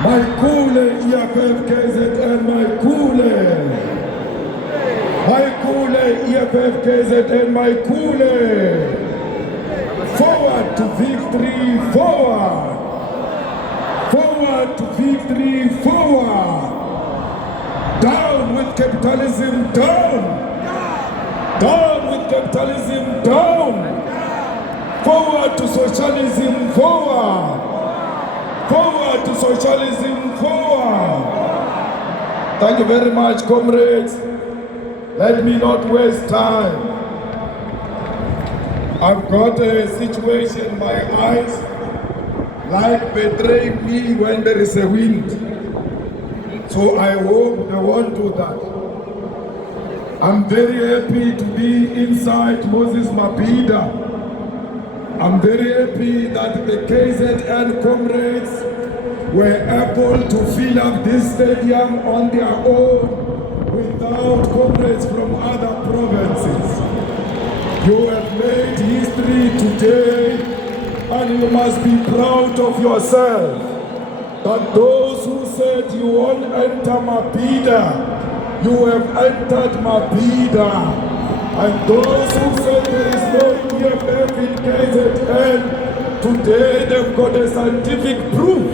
Maikule EFF KZN, Maikule. Maikule EFF KZN, Maikule. Forward to victory, forward. Forward to victory, forward. Down with capitalism, down. Down with capitalism, down. Forward to socialism, forward. Forward to socialism, forward. Thank you very much, comrades. Let me not waste time. I've got a situation, my eyes like betray me when there is a wind. So I hope they won't do that. I'm very happy to be inside Moses Mabhida. I'm very happy that the KZN comrades were able to fill up this stadium on their own without comrades from other provinces. You have made history today, and you must be proud of yourself that those who said you won't enter Mabhida, you have entered Mabhida. And those who said there is no EFF in KZN, today they've got a scientific proof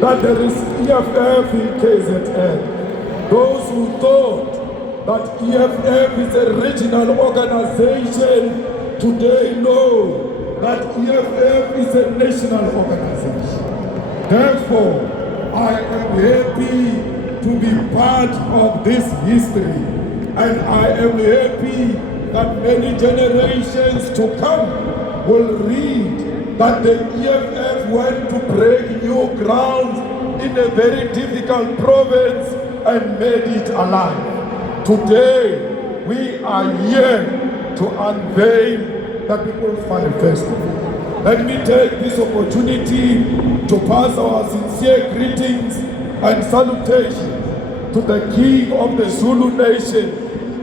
that there is EFF in KZN. Those who thought that EFF is a regional organization, today know that EFF is a national organization. Therefore, I am happy to be part of this history, and I am happy that many generations to come will read that the EFF went to break new grounds in a very difficult province and made it alive. Today, we are here to unveil the People's Manifesto. Let me take this opportunity to pass our sincere greetings and salutations to the King of the Zulu Nation,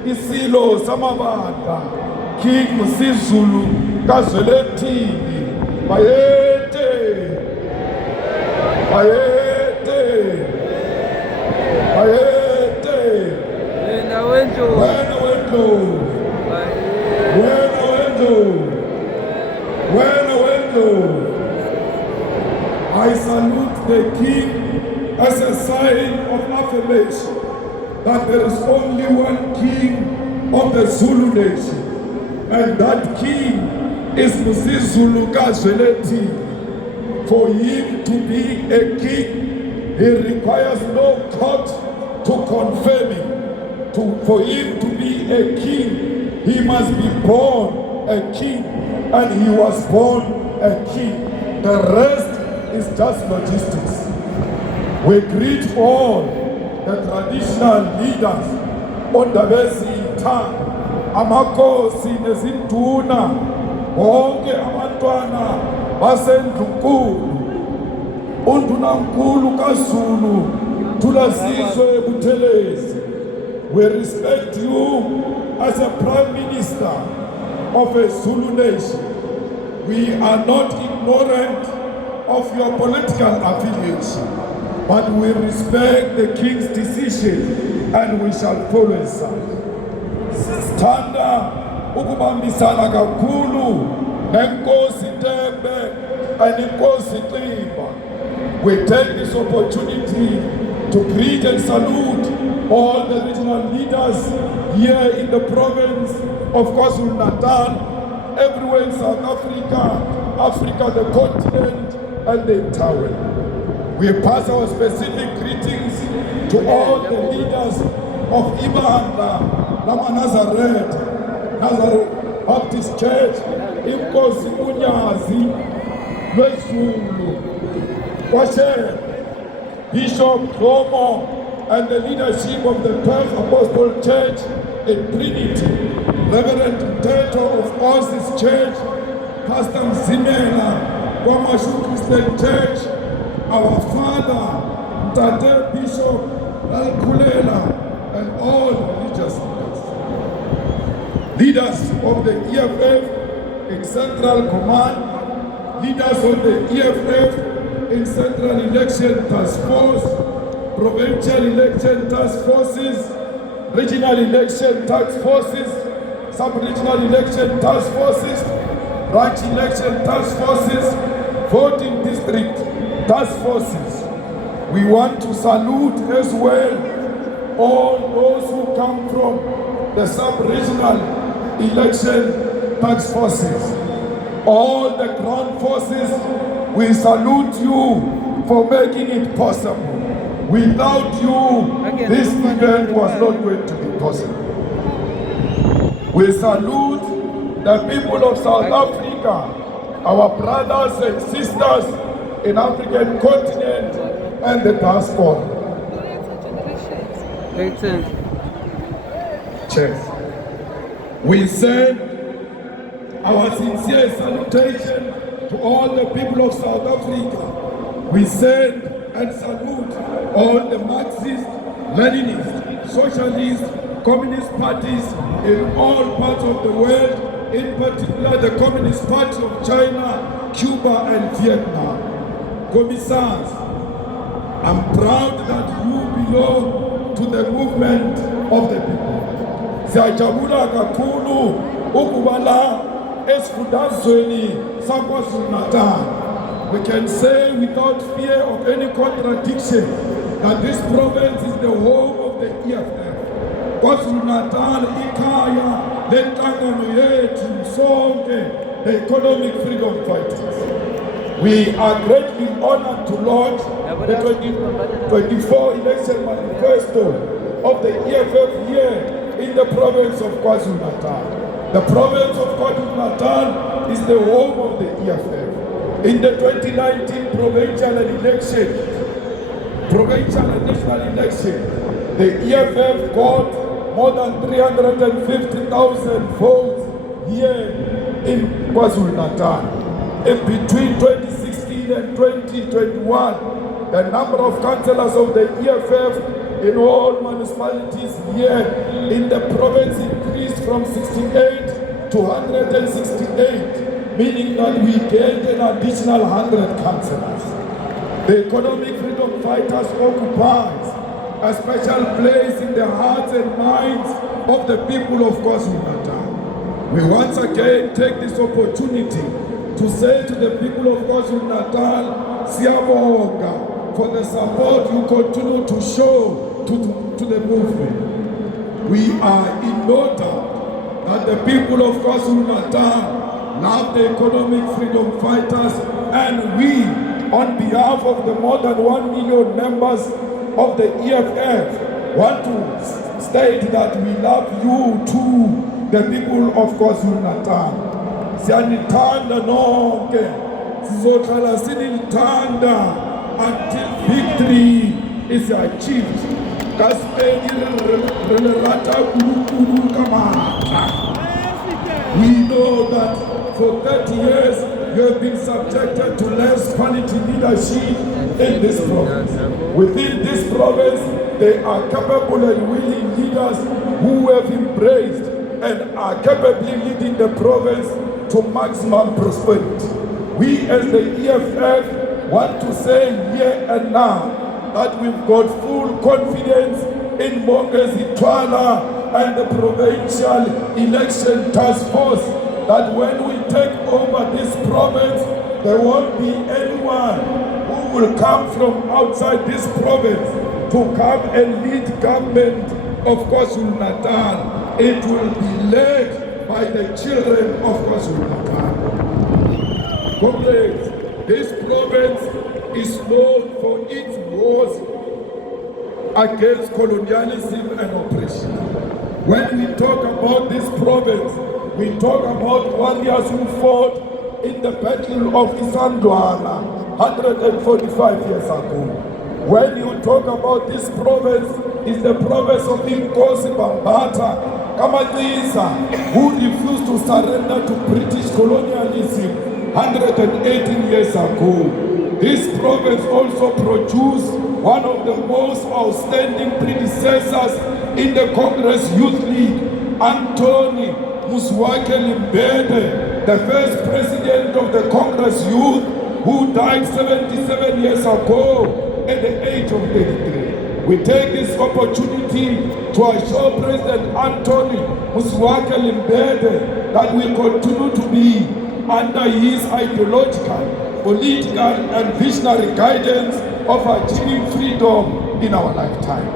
Isilo Samabanda, King Msizulu Kazwelethini, Bayete, Bayete, Bayete, Wena Wendlo, Wena Wendlo. I salute the King as a sign of affirmation that there is only one king of the Zulu nation, and that king is Msizulu Kazwelethini. For him to be a king, he requires no court to confirm him. For him to be a king, he must be born a king, and he was born a king. The rest is just logistics. We greet all the traditional leaders, Ondabezitha, Amakhosi nezinduna, bonke abantwana baseNdlunkulu, uNdunankulu kaZulu, Thulasizwe Buthelezi. We respect you as a Prime Minister of a Zulu nation. We are not ignorant of your political affiliation, but we respect the King's decision and we shall follow his side. Sithanda ukubambisana kakhulu neNkosi Tembe and iNkosi Ximba. We take this opportunity to greet and salute all the regional leaders here in the province of KwaZulu-Natal, everywhere in South Africa, the continent, and the entire world. We pass our specific greetings to all the leaders of Ibanda, Lama Nazareth Baptist Church, Inkosi Unyazi, Lwezulu, Kwashe, Bishop Romo, and the leadership of the 12th Apostle Church in Trinity, Reverend Mteto of Osis Church, Pastor Mzimela, Kwamashu Christian Church, our Father, Mtate Bishop Al-Kulela, and all religious leaders. Leaders of the EFF in Central Command, leaders of the EFF in Central Election Task Force, Provincial Election Task Forces, Regional Election Task Forces, Sub-Regional Election Task Forces, Branch Election Task Forces, Voting District Task Forces. We want to salute as well all those who come from the Sub-Regional Election Task Forces. All the ground forces, we salute you for making it possible. Without you, this event was not going to be possible. We salute the people of South Africa, our brothers and sisters in African continent and the diaspora. Cheers. We send our sincere salutation to all the people of South Africa. We send and salute all the Marxist, Leninist, Socialist, Communist parties in all parts of the world, in particular the Communist Party of China, Cuba and Vietnam. Commissars, I'm proud that you belong to the movement of the people. Siyajabula kakhulu ukuba la esifundazweni saKwaZulu-Natal. We can say without fear of any contradiction that this province is the home of the EFF. KwaZulu-Natal ikhaya lenhlangano yethu sonke, the economic freedom fighters. We are greatly honored to launch the 2024 election manifesto of the EFF here in the province of KwaZulu-Natal. The province of KwaZulu-Natal is the home of the EFF. In the 2019 provincial and national election, the EFF got more than 350,000 votes here in KwaZulu-Natal. In between 2016 and 2021, the number of councillors of the EFF in all municipalities here in the province increased from 68 to 168, meaning that we gained an additional 100 councillors. The economic freedom fighters occupies a special place in the hearts and minds of the people of KwaZulu-Natal. We once again take this opportunity to say to the people of KwaZulu-Natal, siyabonga for the support you continue to show to the movement. We are in no doubt that the people of KwaZulu-Natal love the economic freedom fighters, and we, on behalf of the more than 1 million members of the EFF, want to state that we love you too, the people of KwaZulu-Natal. Siyanithanda nonke, sizohlala sinithanda until victory is achieved. We know that for 30 years you have been subjected to less quality leadership in this province. Within this province, there are capable and willing leaders who have embraced and are capably leading the province to maximum prosperity. We as the EFF want to say here and now that we've got full confidence in Mongezi Twala and the Provincial Election Task Force that when we take over this province, there won't be anyone who will come from outside this province to come and lead government of KwaZulu-Natal. It will be led by the children of KwaZulu-Natal. Comrades, this province is known for its wars against colonialism and oppression. When we talk about this province, we talk about warriors who fought in the Battle of Isandlwana 145 years ago. When you talk about this province, it's the province of Inkosi Bambata Kamatiza, who refused to surrender to British colonialism 118 years ago. This province also produced one of the most outstanding predecessors in the Congress Youth League, Anthony Muswake Limbede, the first president of the Congress Youth, who died 77 years ago at the age of 33. We take this opportunity to assure President Anthony Mzwakhe Limbede that we continue to be under his ideological, political and visionary guidance of achieving freedom in our lifetime.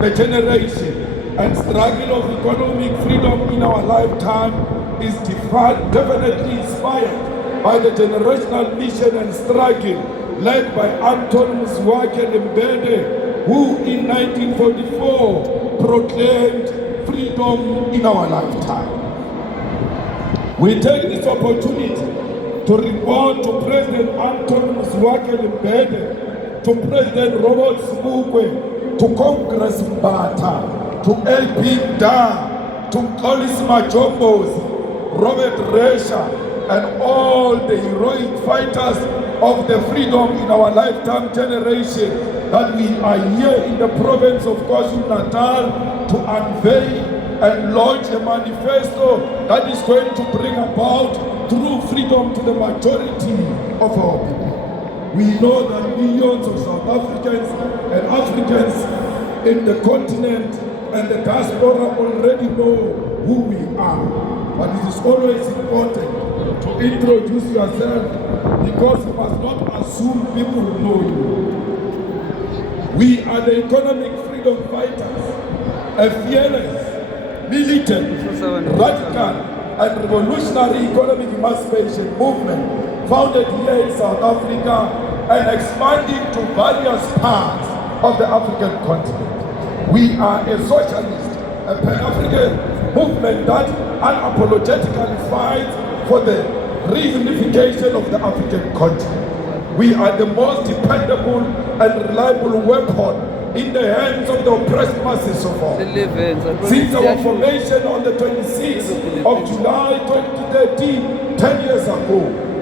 The generation and struggle of economic freedom in our lifetime is definitely inspired by the generational mission and struggle led by Anthony Mzwakhe Limbede, who in 1944 proclaimed freedom in our lifetime. We take this opportunity to report to President Anthony Mzwakhe Limbede, to President Robert Sobukwe, to Congress Mbata, to LP Mda, to Collins Majombos, Robert Resha, and all the heroic fighters of the freedom in our lifetime generation, that we are here in the province of KwaZulu-Natal to unveil and launch a manifesto that is going to bring about true freedom to the majority of our people. We know that millions of South Africans and Africans in the continent and the diaspora already know who we are. But it is always important to introduce yourself, because you must not assume people know you. We are the economic freedom fighters, a fearless, militant, radical and revolutionary economic emancipation movement founded here in South Africa and expanding to various parts of the African continent. We are a socialist, a Pan-African movement that unapologetically fights for the reunification of the African continent. We are the most dependable and reliable weapon in the hands of the oppressed masses of all. Since our formation on the 26th of July 2013, 10 years ago,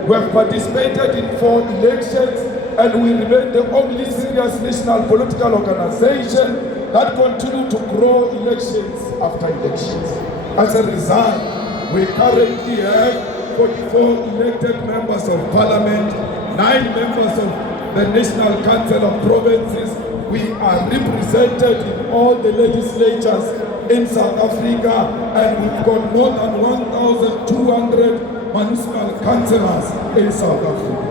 we have participated in 4 elections, and we remain the only serious national political organization that continue to grow elections after elections. As a result, we currently have 44 elected members of parliament, 9 members of the National Council of Provinces. We are represented in all the legislatures in South Africa, and we've got more than 1,200 municipal councillors in South Africa.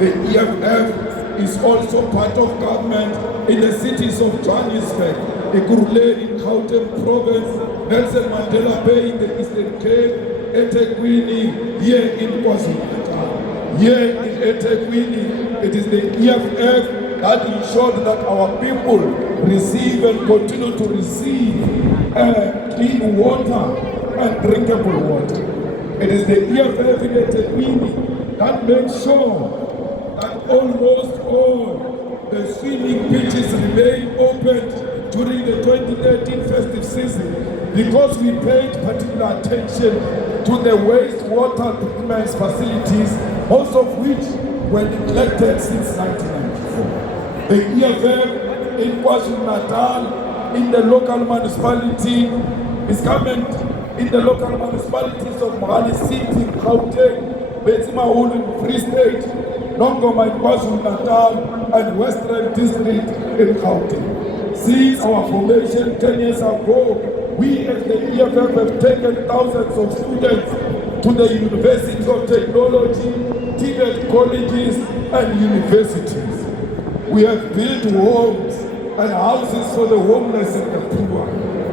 The EFF is also part of government in the cities of Johannesburg, Ekurhuleni in Gauteng Province, Nelson Mandela Bay in the Eastern Cape, eThekwini here in KwaZulu-Natal. Here in eThekwini, it is the EFF that ensured that our people receive and continue to receive clean water and drinkable water. It is the EFF in eThekwini that makes sure that almost all the swimming beaches remain open during the 2013 festive season, because we paid particular attention to the wastewater treatment facilities, most of which were neglected since 1994. The EFF in KwaZulu-Natal, in the local municipality, is government in the local municipalities of Mohale City, Gauteng, Betsimahulu in Free State, Nongoma in KwaZulu-Natal, and Western District in Gauteng. Since our formation 10 years ago, we as the EFF have taken thousands of students to the universities of technology, TVET colleges and universities. We have built homes and houses for the homeless and the poor.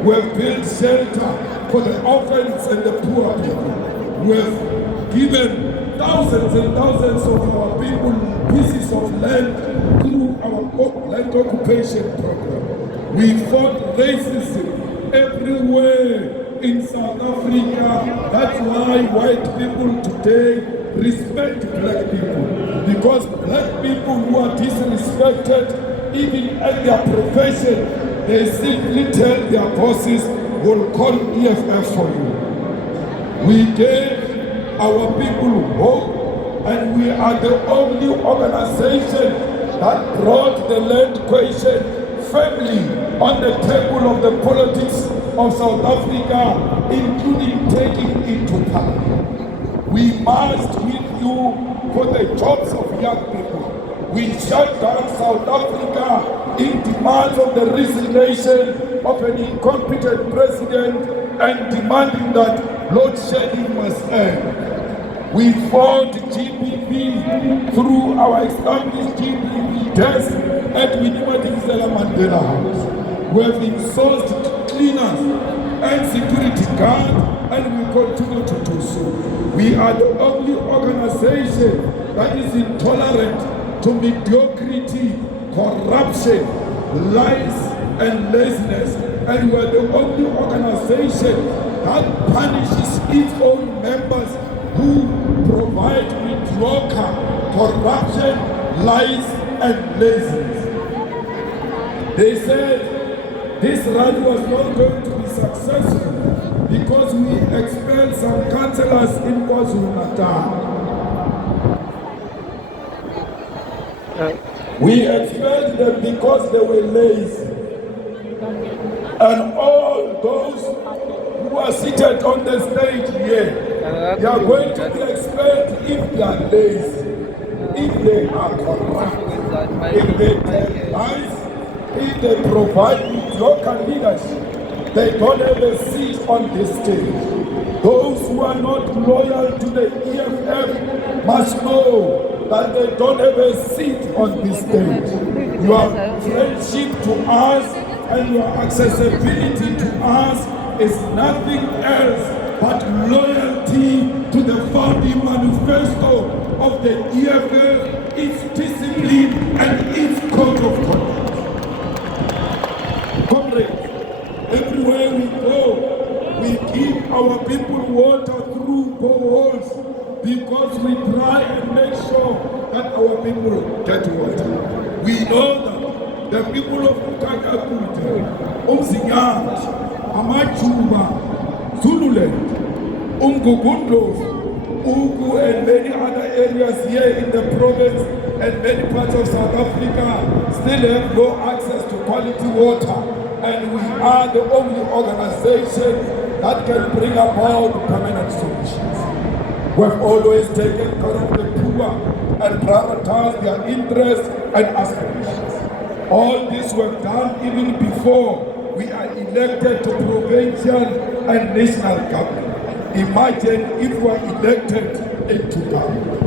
We have built shelter for the orphans and the poor people. We have given thousands and thousands of our people pieces of land through our land occupation program. We fought racism everywhere in South Africa. That's why white people today respect black people, because black people who are disrespected, even at their profession, they simply tell their bosses, "We'll call EFF for you." We gave our people hope, and we are the only organization that brought the land question firmly on the table of the politics of South Africa, including taking it to Parliament. We must with you for the jobs of young people. We shut down South Africa in demands of the resignation of an incompetent president and demanding that load shedding must end. We fought GBV through our established GBV desk at Winnie-Madikizela Mandela House. We have insourced cleaners and security guards, and we continue to do so. We are the only organization that is intolerant to mediocrity, corruption, lies, and laziness. And we are the only organization that punishes its own members who provide mediocre, corruption, lies, and laziness. They said this rally was not going to be successful because we expelled some councillors in KwaZulu-Natal. We expelled them because they were lazy. And all those who are seated on the stage here, they are going to be expelled if they are lazy, if they are corrupt, if they tell lies, if they provide mediocre leadership. They don't have a seat on this stage. Those who are not loyal to the EFF must know that they don't have a seat on this stage. Your friendship to us and your accessibility to us is nothing else but loyalty to the founding manifesto of the EFF, its discipline and its code of conduct. Comrades, everywhere we go, we give our people water through boreholes because we try and make sure that our people get water. We know that the people of Mutakaputi, Umzinyash, Amajuba, Zululand, Ugu, and many other areas here in the province and many parts of South Africa still have no access to quality water. And we are the only organization that can bring about permanent solutions. We've always taken care of the poor and prioritized their interests and aspirations. All this we've done even before we are elected to provincial and national government. Imagine if we are elected into government,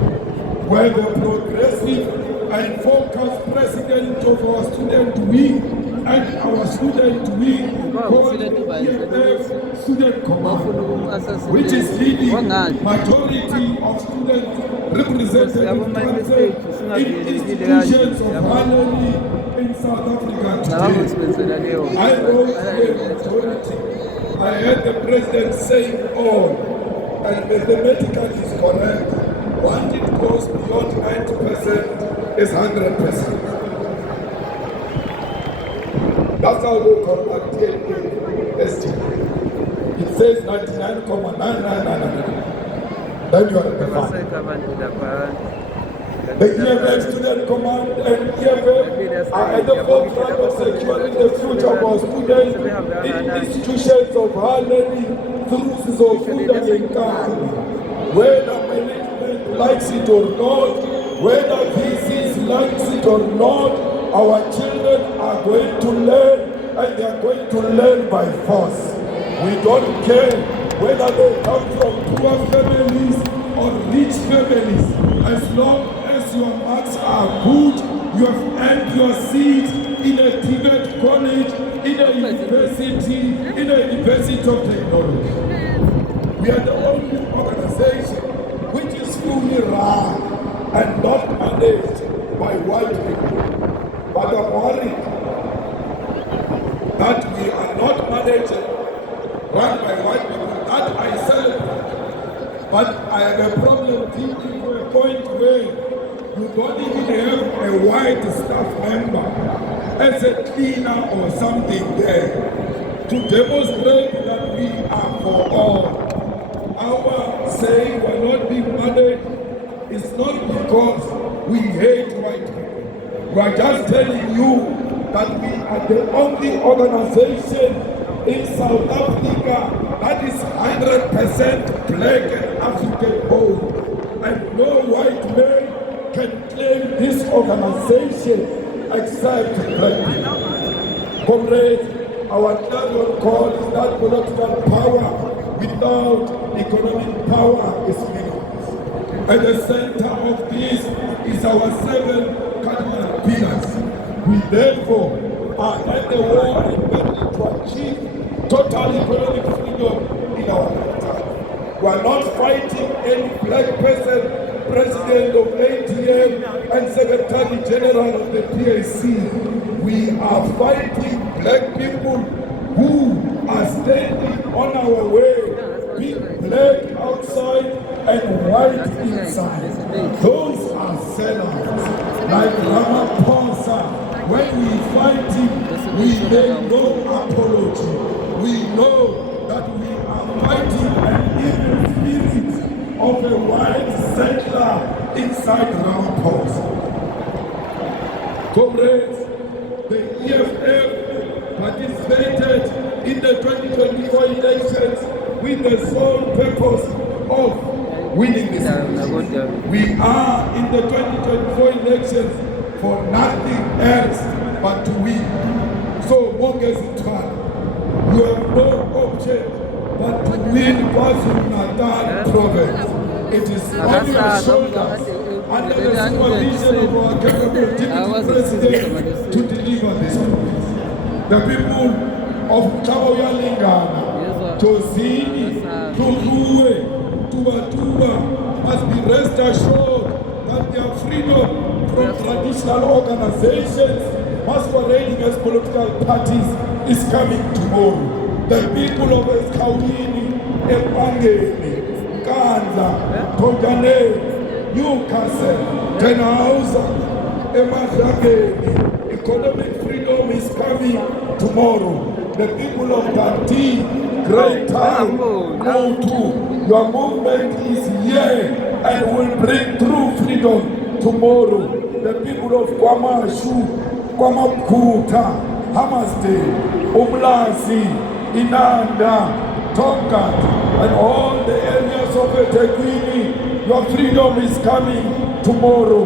where the progressive and focused president of our student wing and our student wing called EFF Student Command, which is leading majority of students represented in institutions of harmony in South Africa today. I wrote the majority. I heard the president saying all, and mathematically is correct. Once it goes beyond 90%, is 100%. That's how they conduct estimate. It says 99.9999. Then you are the fine. The EFF Student Command and EFF are at the forefront of securing the future of our students in institutions of higher learning through food and encouragement. Whether management likes it or not, whether VCs likes it or not, our children are going to learn, and they are going to learn by force. We don't care whether they come from poor families or rich families, as long your marks are good, you have earned your seat in a TVET college, in a university of technology. We are the only organization which is fully run and not managed by white people. But I'm worried that we are not managed, run by white people, that I celebrate. But I have a problem thinking to a point where you don't even have a white staff member as a cleaner or something there to demonstrate that we are for all. Our saying will not be managed is not because we hate white people. We are just telling you that we are the only organization in South Africa that is 100% black and African owned, and no white man organization accept black people. Comrades, our clarion call is that political power without economic power is meaningless. At the center of this is our 7 cardinal pillars. We therefore are at the war in battle to achieve total economic freedom in our lifetime. We are not fighting any black person, president of ATM and secretary general of the PAC. We are fighting black people who are standing on our way, being black outside and white inside. Those are sellers like Ramaphosa. When we fight him, we make no apology. We know that we are fighting an evil spirit of a white settler inside Ramaphosa. Comrades, the EFF participated in the 2024 elections with the sole purpose of winning this election. We are in the 2024 elections for nothing else but to win. So, Mongezi Twana, you have no option but to win KwaZulu-Natal province. It is on your shoulders, under the supervision of our capable deputy president, to deliver this province. The people of Chaboya Lingana, Tozini, Turuwe, Tuba must be rest assured that their freedom from traditional organizations masquerading as political parties is coming tomorrow. The people of Eskhawini, Empangeni, Kanza, Tonganeni, Newcastle, Tenhausa, Emadrageni, economic freedom is coming tomorrow. The people of Tati, Great Town, Motu, your movement is here and will bring true freedom tomorrow. The people of Kwamashu, Kwamamkuta, Hammarsdale, Umlazi, Inanda, Tongat, and all the areas of eThekwini, your freedom is coming tomorrow.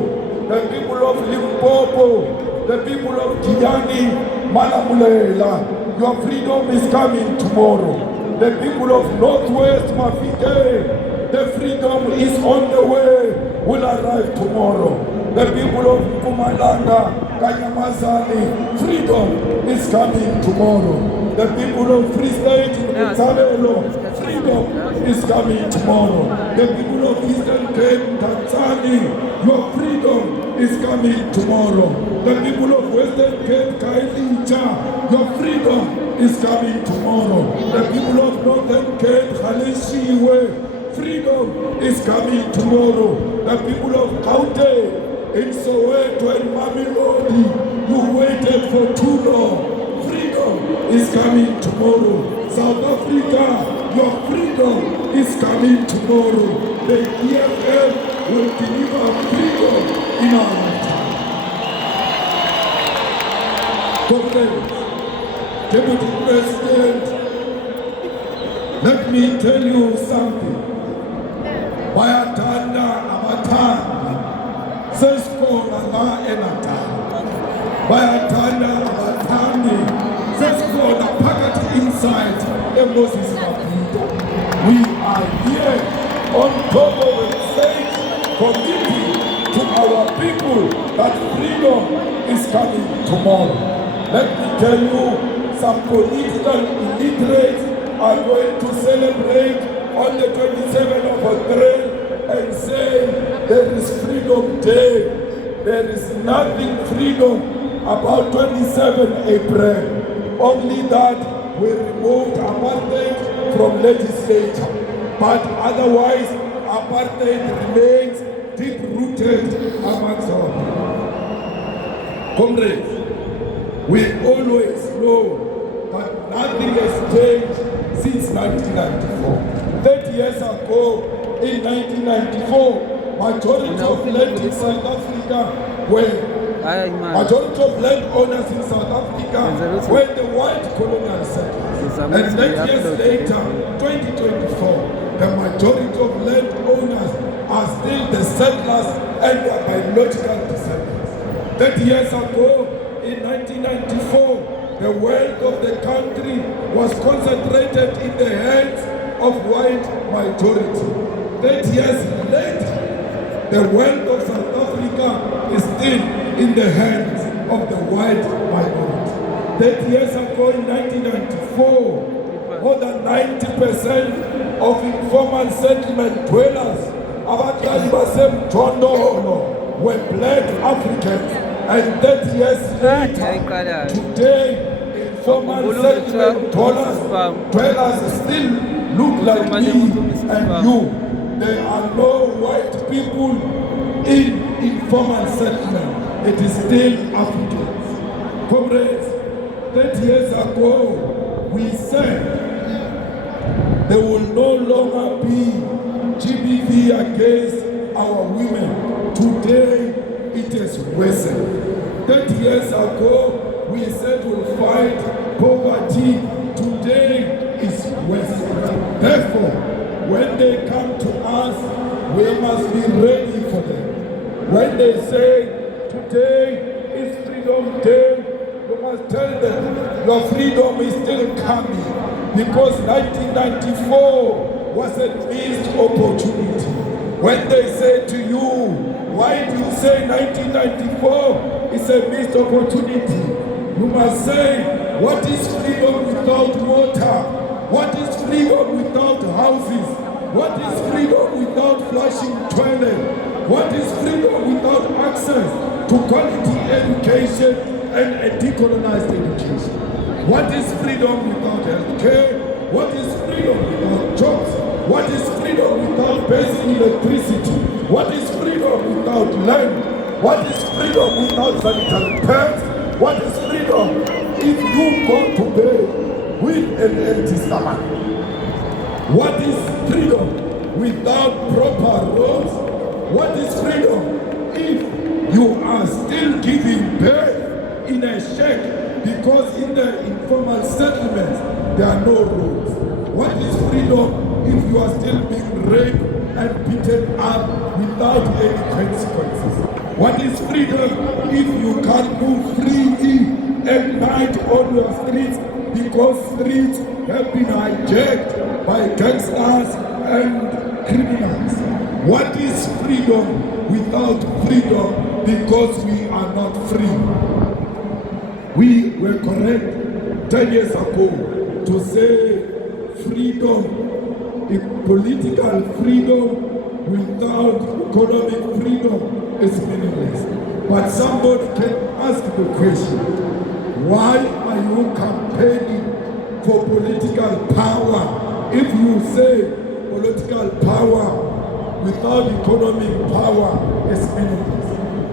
The people of Limpopo, the people of Giyani, Malamulela, your freedom is coming tomorrow. The people of Northwest Mafike, the freedom is on the way, will arrive tomorrow. The people of Mpumalanga, Kanyamazani, freedom is coming tomorrow. The people of Free State, Mzalelo, freedom is coming tomorrow. The people of Eastern Cape, Tanzania, your freedom is coming tomorrow. The people of Western Cape, Kailicha, your freedom is coming tomorrow. The people of Northern Cape, Khalishiwe, freedom is coming tomorrow. The people of Gauteng, in Soweto and Mamelodi, you waited for too long. Freedom is coming tomorrow. South Africa, your freedom is coming tomorrow. The EFF will deliver freedom in our lifetime. Comrades, Deputy President, let me tell you something. Bayatanda abathandi sesikhona la eNatal. Bayatanda abathandi sesikhona phakathi inside eMoses Mabhida. We are here on top of the stage committing to our people that freedom is coming tomorrow. Let me tell you, some political illiterates are going to celebrate on the 27th of April and say there is Freedom Day. There is nothing freedom about 27 April. Only that we removed apartheid from legislature. But otherwise, apartheid remains deep-rooted amongst our people. Comrades, we always know that nothing has changed since 1994. 30 years ago, in 1994, majority of land in South Africa majority of landowners in South Africa were the white colonial settlers. And 10 years later, 2024, the majority of landowners are still the settlers and their biological descendants. 30 years ago, in 1994, the wealth of the country was concentrated in the hands of white majority. 30 years later, the wealth of South Africa is still in the hands of the white minority. 30 years ago, in 1994, more than 90% of informal settlement dwellers, abahlali basemjondolo, were black Africans. And 30 years later, today, informal settlement dwellers still look like me and you. There are no white people in informal settlement. It is still Africans. Comrades, 30 years ago, we said there will no longer be GBV against our women. Today, it is worsened. 30 years ago, we said we'll fight poverty. Today is worsened. Therefore, when they come to us, we must be ready for them. When they say, today is Freedom Day, you must tell them, your freedom is still coming. Because 1994 was a missed opportunity. When they say to you, why do you say 1994 is a missed opportunity? You must say, what is freedom without water? What is freedom without houses? What is freedom without flushing toilet? What is freedom without access to quality education and a decolonized education? What is freedom without healthcare? What is freedom without jobs? What is freedom without basic electricity? What is freedom without land? What is freedom without sanitary pads? What is freedom if you go to bed with an empty stomach? What is freedom without proper roads? What is freedom if you are still giving birth in a shack because in the informal settlements there are no roads? What is freedom if you are still being raped and beaten up without any consequences? What is freedom if you can't move freely at night on your streets because streets have been hijacked by gangsters and criminals? What is freedom without freedom because we are not free? We were correct 10 years ago to say freedom, political freedom without economic freedom is meaningless. But somebody can ask the question, why are you campaigning for political power if you say political power without economic power is meaningless?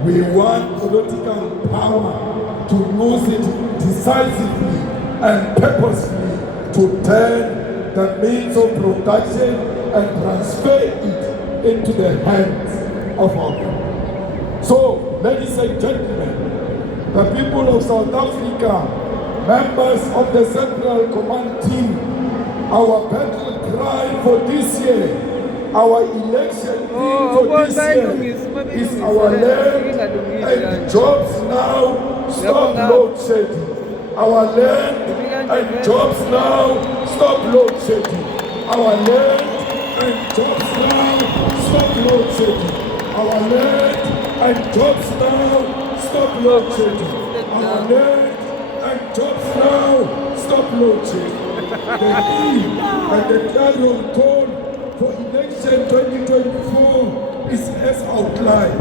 We want political power to use it decisively and purposefully to turn the means of production and transfer it into the hands of our people. So, ladies and gentlemen, the people of South Africa, members of the Central Command Team, our battle cry for this year, our election for this year is our land and jobs now. Stop load shedding. Our land and jobs now. Stop load shedding. Our land and jobs now. Stop load shedding. Our land and jobs now. Stop load shedding. Our land and jobs now. Stop load shedding. The need and the clarion call for election 2024 is as outlined.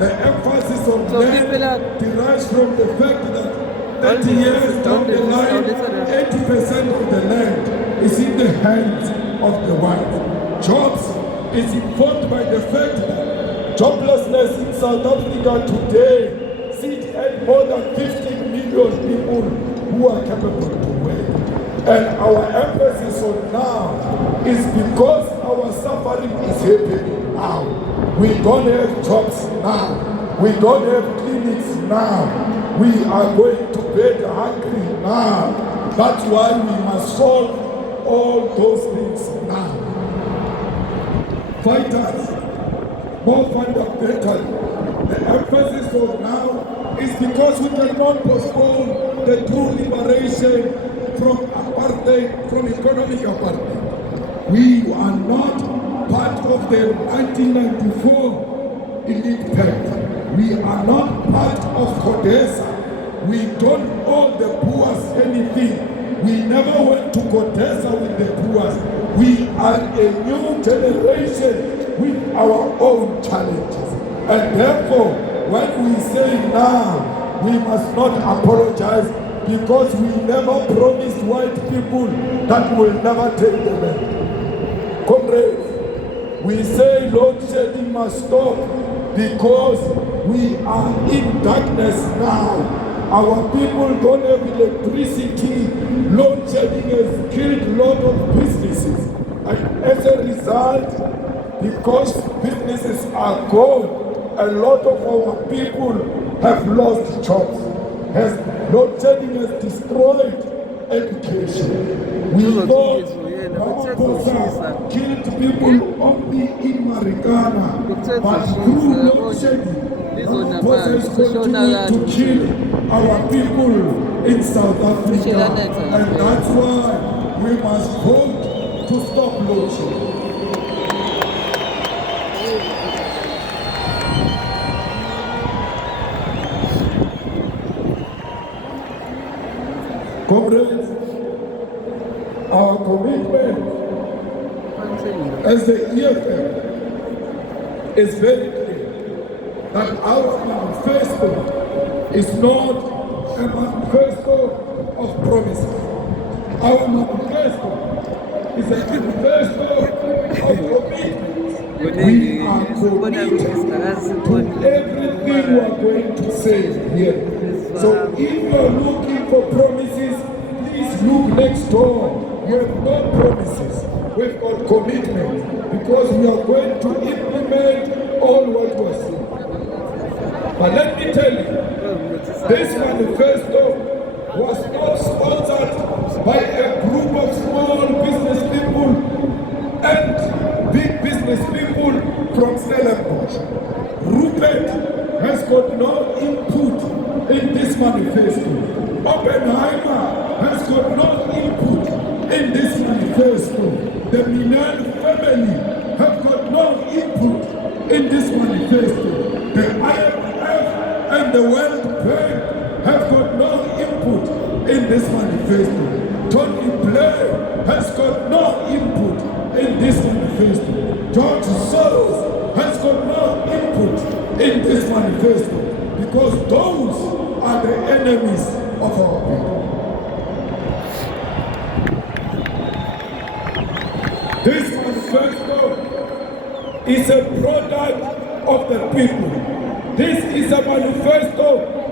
The emphasis on land derives from the fact that 30 years down the line, 80% of the land is in the hands of the white. Jobs is informed by the fact that joblessness in South Africa today sits at more than 15 million people who are capable to work. And our emphasis on now is because our suffering is happening now. We don't have jobs now. We don't have clinics now. We are going to bed hungry now. That's why we must solve all those things now. Fighters, more fundamentally, the emphasis of now is because we cannot postpone the true liberation from apartheid, from economic apartheid. We are not part of the 1994 elite pact. We are not part of CODESA. We don't owe the poor anything. We never went to CODESA with the poor. We are a new generation with our own challenges. And therefore, when we say now, we must not apologize because we never promised white people that we will never take the land. Comrades, we say load shedding must stop because we are in darkness now. Our people don't have electricity. Load shedding has killed a lot of businesses. And as a result, because businesses are gone, a lot of our people have lost jobs. Load shedding has destroyed education. We thought Ramaphosa killed people only in Marikana, but through load shedding, Ramaphosa is continuing to kill our people in South Africa. And that's why we must vote to stop load shedding. Comrades, our commitment as the EFF is very clear that our manifesto is not a manifesto of promises. Our manifesto is a manifesto of commitment. We are committed to everything we are going to say here. So if you are looking for promises, please look next door. We have no promises. We've got commitment because we are going to implement all what was said. But let me tell you, this manifesto was not sponsored by a group of small business people and big business people from Stellenbosch. Rupert has got no input in this manifesto. Oppenheimer has got no input in this manifesto. The Milan family have got no input in this manifesto. The IMF and the World Bank have got no input in this manifesto. Tony Blair has got no input in this manifesto. George Soros has got no input in this manifesto because those are the enemies of our people. This manifesto is a product of the people. This is a manifesto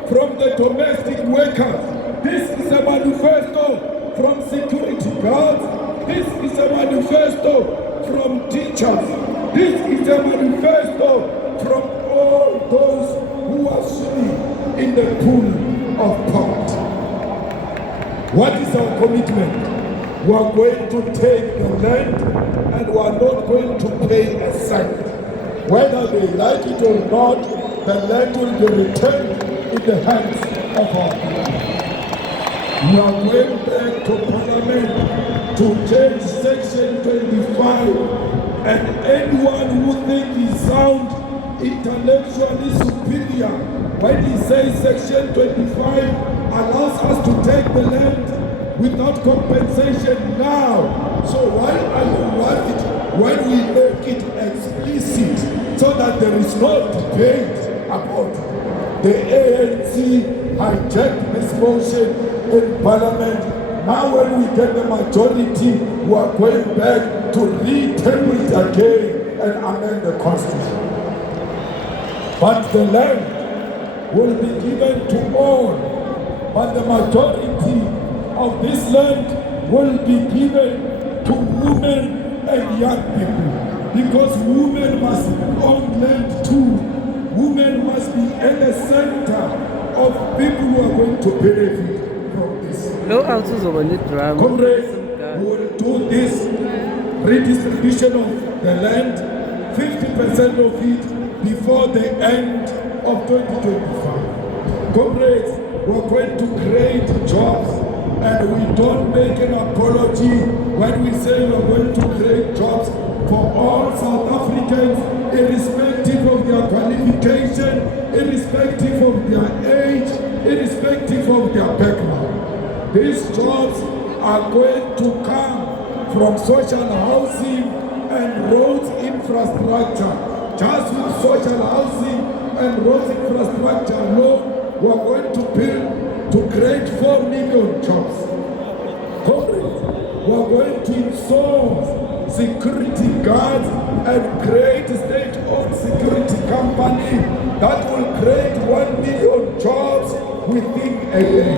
from the domestic workers. This is a manifesto from security guards. This is a manifesto from teachers. This is a manifesto from all those who are swimming in the pool of poverty. What is our commitment? We are going to take the land and we are not going to pay a cent. Whether they like it or not, the land will be returned in the hands of our people. We are going back to Parliament to change Section 25, and anyone who thinks he sounds intellectually superior when he says Section 25 allows us to take the land without compensation now. So why are you worried when we make it explicit so that there is no debate about it? The ANC hijacked this motion in Parliament. Now when we get the majority, we are going back to re-table it again and amend the Constitution. But the land will be given to all, but the majority of this land will be given to women and young people, because women must own land too. Women must be at the center of people who are going to benefit from this. Comrades, we will do this redistribution of the land, 50% of it before the end of 2025. Comrades, we're going to create jobs, and we don't make an apology when we say we're going to create jobs for all South Africans, irrespective of their qualification, irrespective of their age, irrespective of their background. These jobs are going to come from social housing and roads infrastructure. Just with social housing and roads infrastructure alone, we are going to build to create 4 million jobs. Comrades, we are going to install security guards and create a state-owned security company that will create 1 million jobs within a year.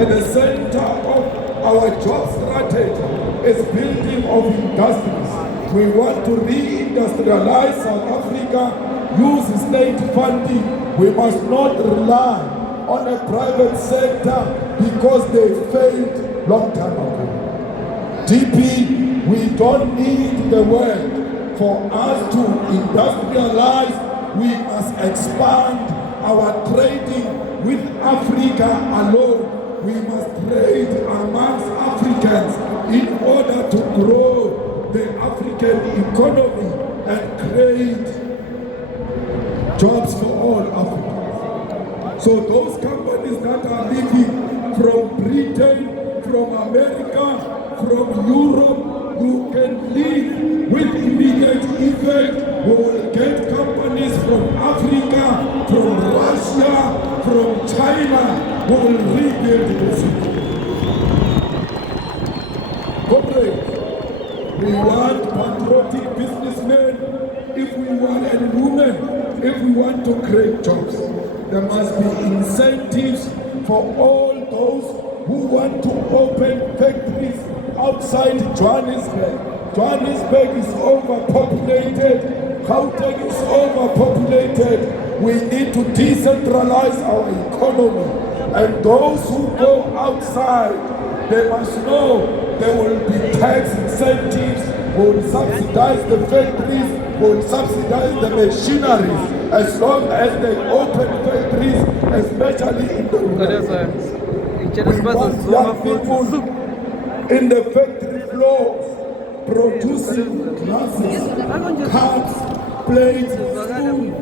At the center of our job strategy is building of industries. We want to re-industrialize South Africa, use state funding. We must not rely on a private sector because they failed long time ago. DP, we don't need the world. For us to industrialize, we must expand our trading with Africa alone. We must trade amongst Africans in order to grow the African economy and create jobs for all Africans. So those companies that are leaving from Britain, from America, from Europe, you can leave with immediate effect. We will get companies from Africa, from Russia, from China. We will rebuild the city. Comrades, we want patriotic businessmen, if we want, and women, if we want to create jobs. There must be incentives for all those who want to open factories outside Johannesburg. Johannesburg is overpopulated, Gauteng is overpopulated. We need to decentralize our economy. And those who go outside, they must know there will be tax incentives, we will subsidize the factories, we will subsidize the machineries, as long as they open factories, especially in the rural. We want young people in the factory floors, producing glasses, cups, plates, spoons,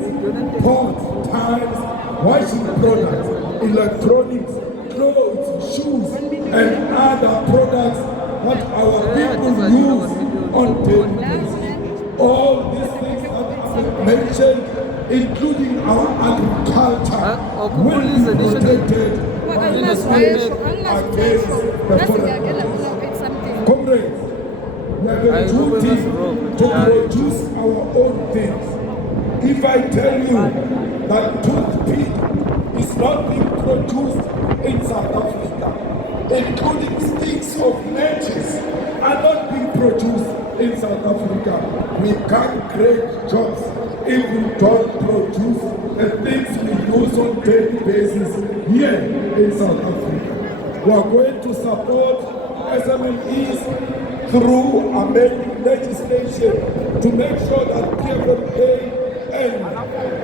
pots, tiles, washing products, electronics, clothes, shoes, and other products what our people use on daily basis. All these things that I mentioned, including our agriculture, will be protected by the state against the foreign. Comrades, we have a duty to produce our own things. If I tell you that toothpick is not being produced in South Africa, including sticks of matches are not being produced in South Africa, we can't create jobs if we don't produce the things we use on daily basis here in South Africa. We are going to support SMMEs through amending legislation to make sure that PFMA and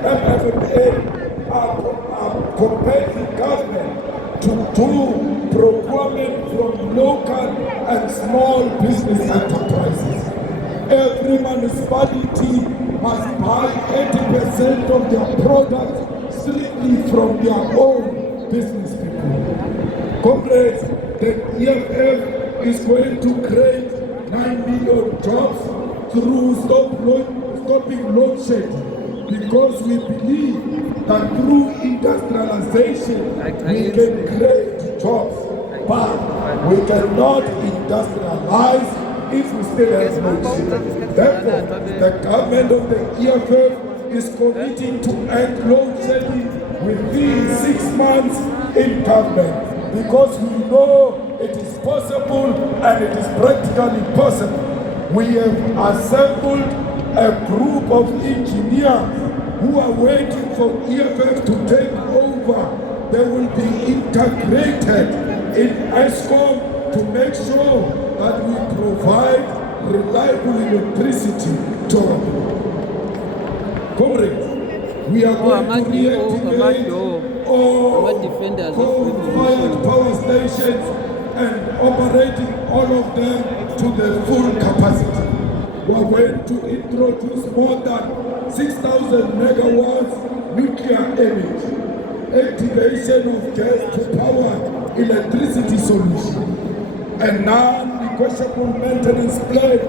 MFMA are compelling government to do procurement from local and small business enterprises. Every municipality must buy 80% of their products strictly from their own business people. Comrades, the EFF is going to create 9 million jobs through stopping load shedding, because we believe that through industrialization we can create jobs, but we cannot industrialize if we still have load shedding. Therefore, the government of the EFF is committing to end load shedding within 6 months in government, because we know it is possible and it is practically possible. We have assembled a group of engineers who are waiting for EFF to take over. They will be integrated in ESCOM to make sure that we provide reliable electricity to our people. Comrades, we are going to reactivate all coal-fired power stations and operating all of them to the full capacity. We are going to introduce more than 6,000 megawatts nuclear energy, activation of gas to power electricity solution, and non-negotiable maintenance plan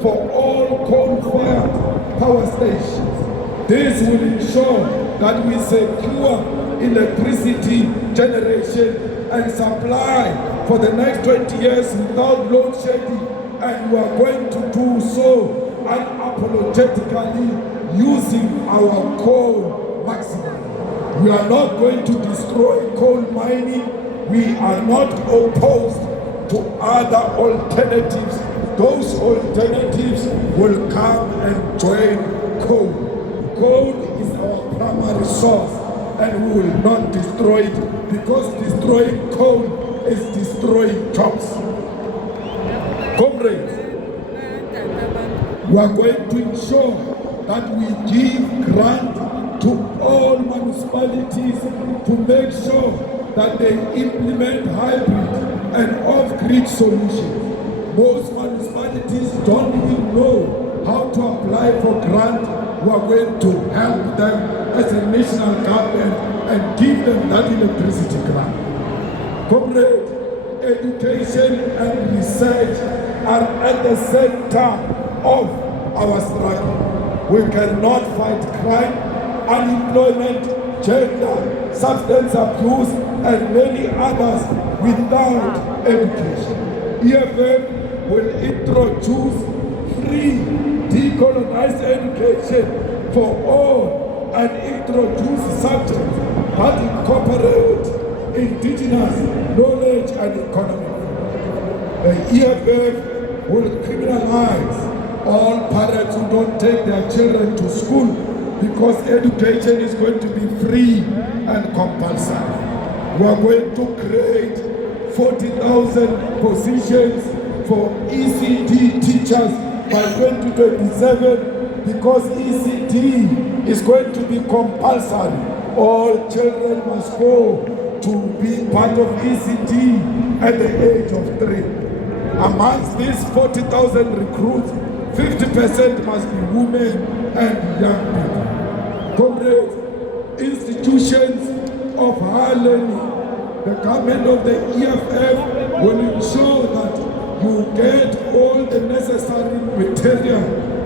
for all coal-fired power stations. This will ensure that we secure electricity generation and supply for the next 20 years without load shedding, and we are going to do so unapologetically using our coal maximum. We are not going to destroy coal mining. We are not opposed to other alternatives. Those alternatives will come and join coal. Coal is our primary source, and we will not destroy it, because destroying coal is destroying jobs. Comrades, we are going to ensure that we give grant to all municipalities to make sure that they implement hybrid and off-grid solutions. Most municipalities don't even know how to apply for grant. We are going to help them as a national government and give them that electricity grant. Comrade, education and research are at the center of our struggle. We cannot fight crime, unemployment, gender, substance abuse, and many others without education. EFF will introduce free decolonized education for all and introduce subjects that incorporate indigenous knowledge and economy. The EFF will criminalize all parents who don't take their children to school, because education is going to be free and compulsory. We are going to create 40,000 positions for ECD teachers by 2027, because ECD is going to be compulsory. All children must go to be part of ECD at the age of 3. Amongst these 40,000 recruits, 50% must be women and young people. Comrades, institutions of higher learning, the government of the EFF will ensure that you get all the necessary material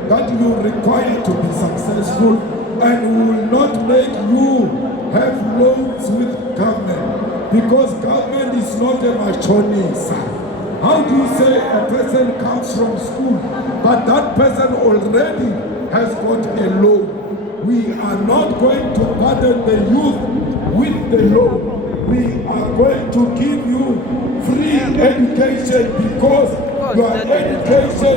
that you require to be successful, and we will not make you have loans with government, because government is not a machonisa. How do you say a person comes from school, but that person already has got a loan? We are not going to burden the youth with the loan. We are going to give you free education, because your education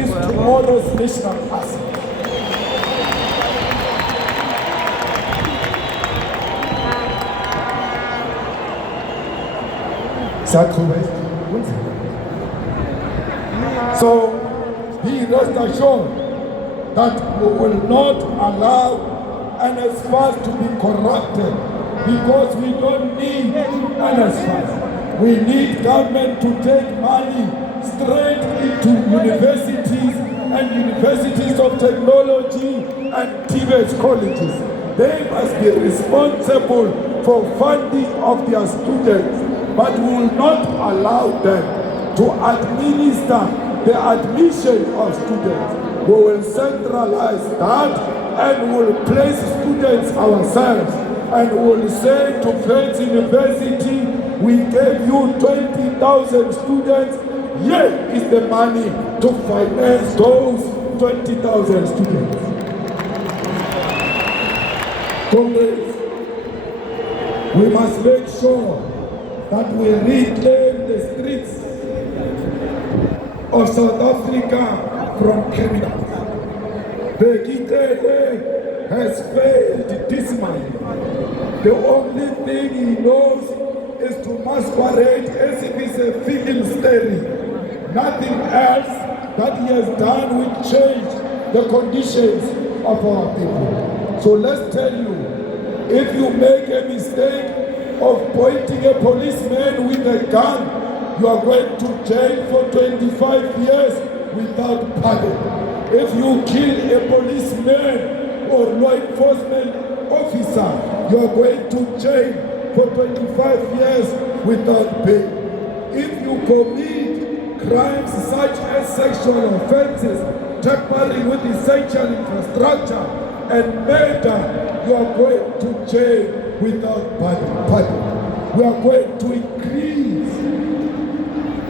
is tomorrow's national asset. So be rest assured that we will not allow NSFAS to be corrupted, because we don't need NSFAS. We need government to take money straight into universities and universities of technology and TVET colleges. They must be responsible for funding of their students, but we will not allow them to administer the admission of students. We will centralize that, and we will place students ourselves, and we will say to Friends University, we gave you 20,000 students. Here is the money to finance those 20,000 students. Comrades, we must make sure that we reclaim the streets of South Africa from criminals. The Gitele has failed dismally. The only thing he knows is to masquerade as if it's a film story. Nothing else that he has done will change the conditions of our people. So let's tell you, if you make a mistake, of pointing a policeman with a gun, you are going to jail for 25 years without pardon. If you kill a policeman or law enforcement officer, you are going to jail for 25 years without bail. If you commit crimes such as sexual offenses, tampering with essential infrastructure, and murder, you are going to jail without pardon. We are going to increase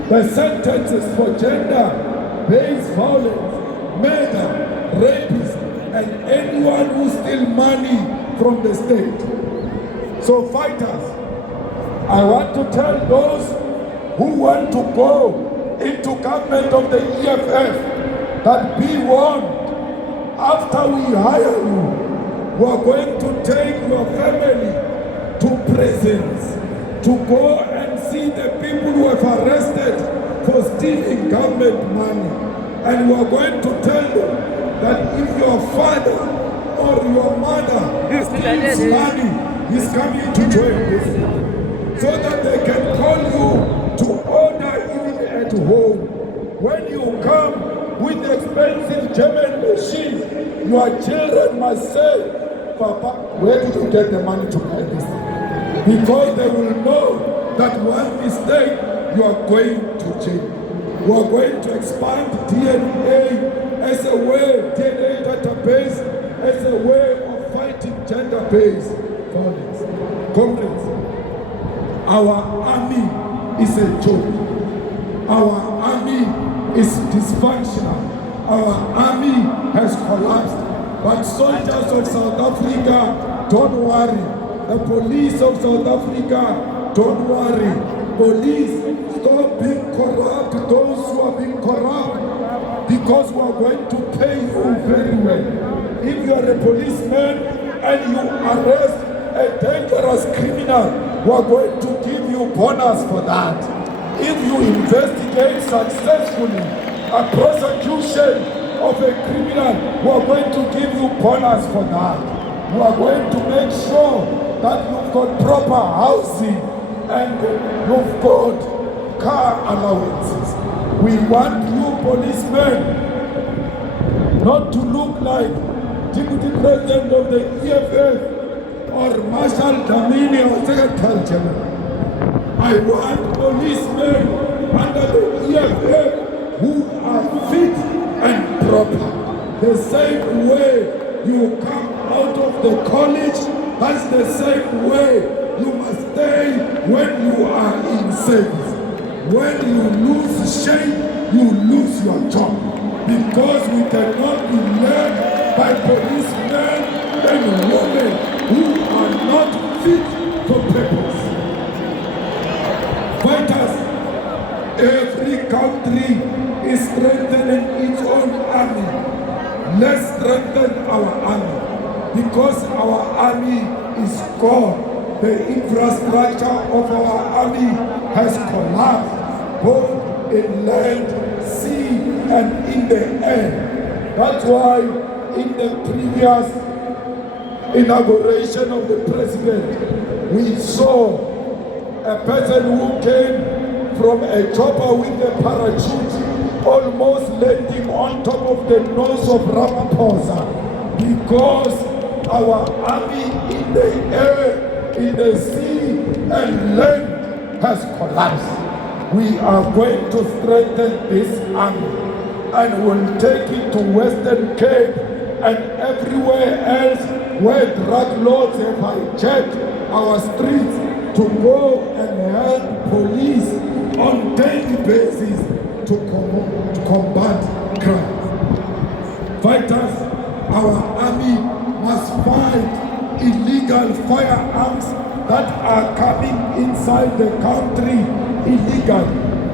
the sentences for gender-based violence, murder, rapists, and anyone who steals money from the state. So fighters, I want to tell those who want to go into government of the EFF that be warned. After we hire you, we are going to take your family to prisons to go and see the people who have arrested for stealing government money. And we are going to tell them that if your father or your mother steals money, he's coming to join this, so that they can call you to order even at home. When you come with expensive German machine, your children must say, Papa, where did you get the money to buy this? Because they will know that one mistake, you are going to jail. We are going to expand DNA as a way, DNA database, as a way of fighting gender-based violence. Comrades, our army is a joke. Our army is dysfunctional. Our army has collapsed. But soldiers of South Africa, don't worry. The police of South Africa, don't worry. Police, stop being corrupt, those who are being corrupt, because we are going to pay you very well. If you are a policeman and you arrest a dangerous criminal, we are going to give you bonus for that. If you investigate successfully a prosecution of a criminal, we are going to give you bonus for that. We are going to make sure that you've got proper housing and you've got car allowances. We want you policemen not to look like Deputy President of the EFF or Marshal Dlamini or Secretary General. I want policemen under the EFF who are fit and proper. The same way you come out of the college, that's the same way you must stay when you are in service. When you lose shape, you lose your job. Because we cannot be led by policemen and women who are not fit for purpose. Fighters, every country is strengthening its own army. Let's strengthen our army, because our army is gone. The infrastructure of our army has collapsed, both in land, sea, and in the air. That's why in the previous inauguration of the president, we saw a person who came from a chopper with a parachute, almost landing on top of the nose of Ramaphosa, because our army in the air, in the sea and land has collapsed. We are going to strengthen this army and will take it to Western Cape and everywhere else where drug lords have hijacked our streets to go and help police on daily basis to combat crime. Fighters, our army must fight illegal firearms that are coming inside the country illegal,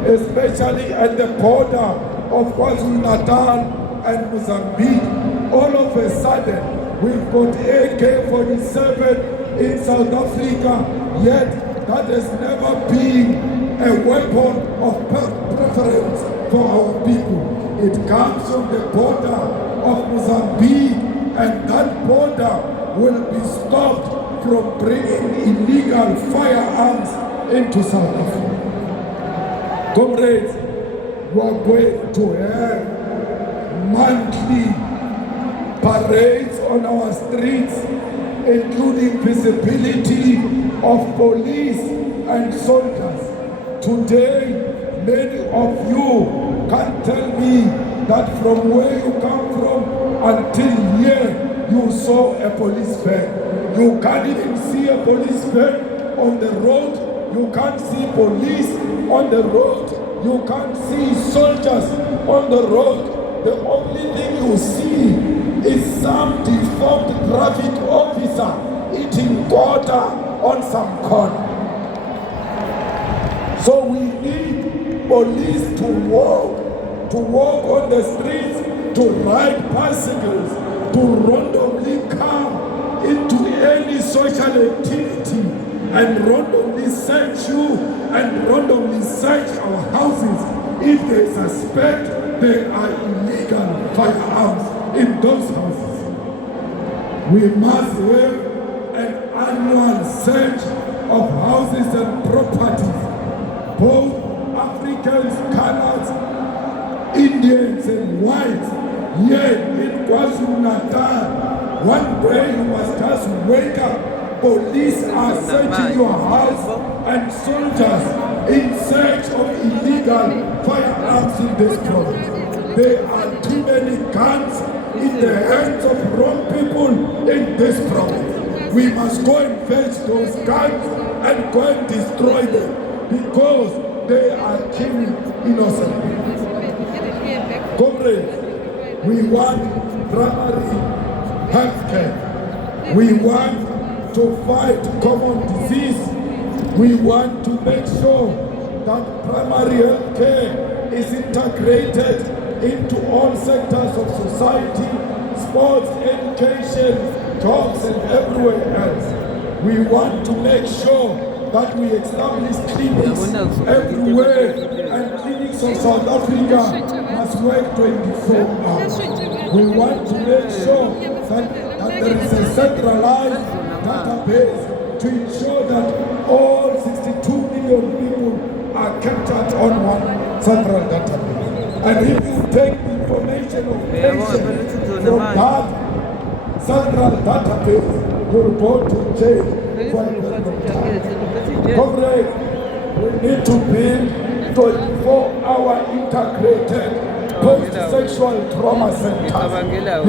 especially at the border of KwaZulu-Natal and Mozambique. All of a sudden, we've got AK-47 in South Africa, yet that has never been a weapon of preference for our people. It comes from the border of Mozambique, and that border will be stopped from bringing illegal firearms into South Africa. Comrades, we are going to have monthly parades on our streets, including visibility of police and soldiers. Today, many of you can tell me that from where you come from until here, you saw a police van. You can't even see a police van on the road. You can't see police on the road. You can't see soldiers on the road. The only thing you see is some deformed traffic officer eating quarter on some corner. So we need police to walk on the streets, to ride bicycles, to randomly come into any social activity and randomly search you and randomly search our houses if they suspect there are illegal firearms in those houses. We must have an annual search of houses and properties, both Africans, Colours, Indians and whites. Here in KwaZulu-Natal, one day you must just wake up, police are searching your house and soldiers in search of illegal firearms in this province. There are too many guns in the hands of wrong people in this province. We must go and fetch those guns and go and destroy them because they are killing innocent people. Comrades, we want primary health care. We want to fight common disease. We want to make sure that primary health care is integrated into all sectors of society, sports, education, jobs, and everywhere else. We want to make sure that we establish clinics everywhere, and clinics of South Africa must work 24 hours. We want to make sure that there is a centralized database to ensure that all 62 million people are captured on one central database. And if you take the information of patients from that central database, you'll go to jail for a very long time. Comrades, we need to build 24-hour integrated post-sexual trauma centers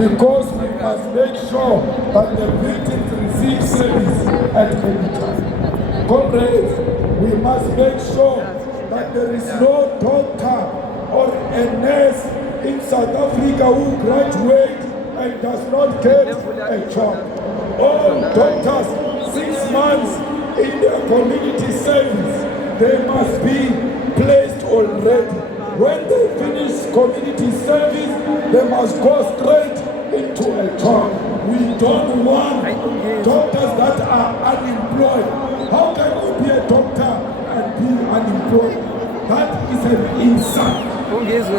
because we must make sure that the victims receive service at any time. Comrades, we must make sure that there is no doctor or a nurse in South Africa who graduates and does not get a job. All doctors, 6 months in their community service, they must be placed already. When they finish community service, they must go straight into a job. We don't want doctors that are unemployed. How can you be a doctor and be unemployed? That is an insult. Comrades,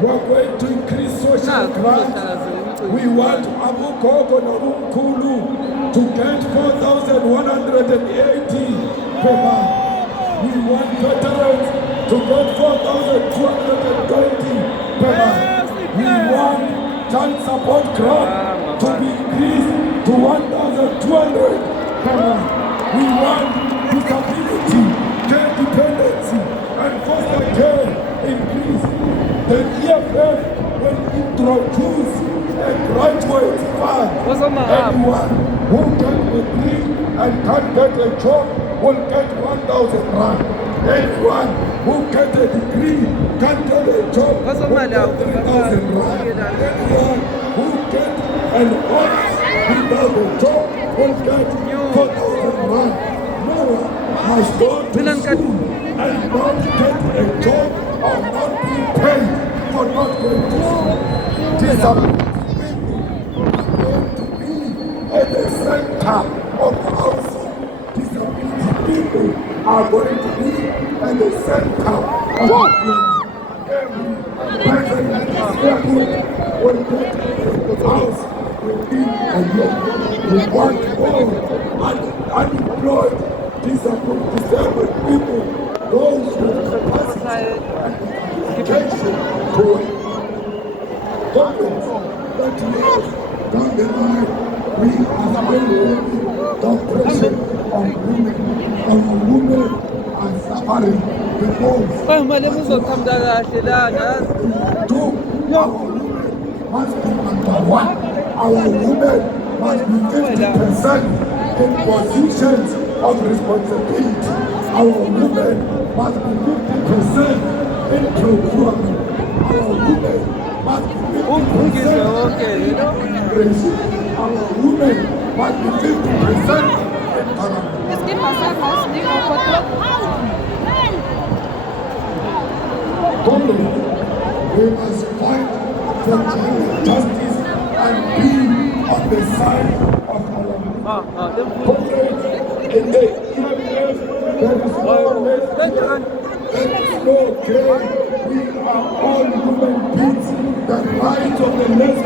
we are going to increase social grants. We want Abu Gogo and Abu Kulu to get 4,180 per month. We want veterans to get 4,220 per month. We want child support grant to be increased to 1,200 per month. We want disability, care dependency, and foster care increase. The EFF will introduce a graduate fund. Anyone who can agree and can get a job will get 1,000 rand. Anyone who gets a degree can get a job will get 3,000 rand. Anyone who gets an honors without a job will get 4,000 rand. No one must go to school and not get a job or not be paid for not going to school. Disability at the center of housing. Disability people are going to be at the center of every person that is able will get a house within a year. We want all unemployed, disabled people, those with capacity and education to work. Government, 30 years down the line, we are going the pressure on women. Our women are suffering the most. Our women must be number one. Our women must be 50% in positions of responsibility. Our women must be 50% in procurement. Our women must be 50% in immigration. Our women must be 50% in government. We must fight for gender justice and be on the side of our comrades. In the EMS, there is no lesbian, there is no gay. We are all human beings. The rights of the lesbian